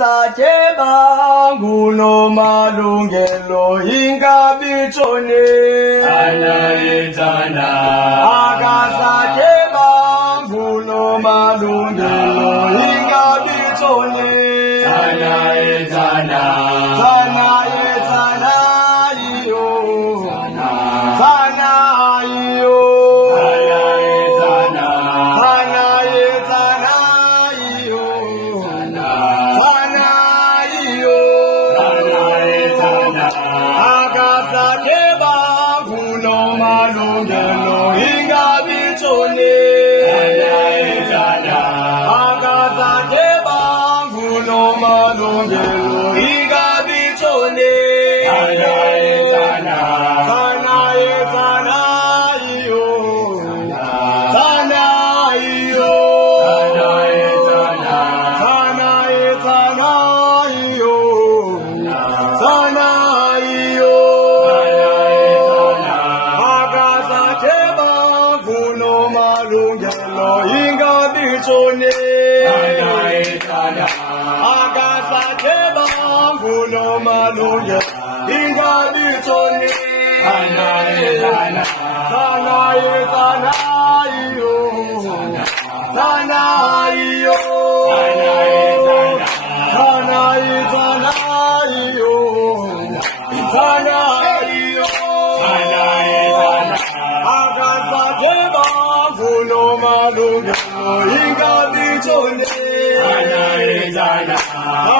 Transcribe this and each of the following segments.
Sajeba nguno malungelo ingabichone Anayetana Akasajeba nguno malungelo ingabichone Anayetana Sanayetana iyo Sana iyo Anayetana Sanayetana iyo Anayetana Akasajeba nguno malungelo ingabichone Anayetana Akasajeba nguno malungelo ingabichone Anayetana Sanayetana iyo Sana iyo Anayetana Sanayetana iyo Sana iyo Anayetana Akasajeba nguno malungelo ingabichone Anayetana Akasajeba nguno malungelo ingabichone Anayetana Sanayetana iyo Sana iyo Sanayetana iyo Sana iyo Akasajeba nguno malungelo ingabichone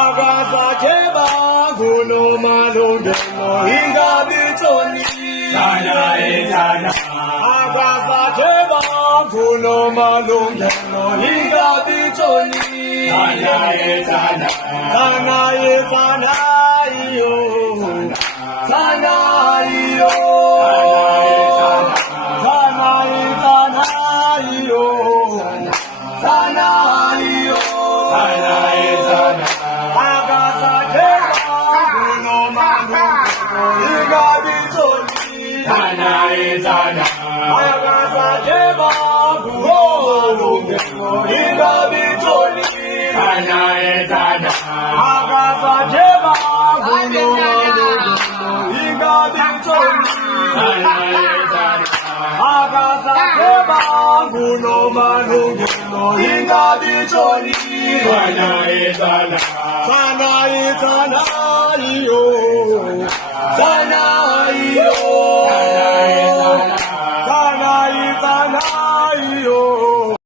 Akasajeba nguno malungelo ingabichone Akasajeba nguno malungelo ingabichone Sanayetana iyo Sana iyo Sanayetana iyo Sana iyo Akasajeba nguno malungelo ingabichone Akasajeba nguno malungelo ingabichone Akasajeba nguno malungelo ingabichone Akasajeba nguno malungelo ingabichone Sanayetana iyo Sana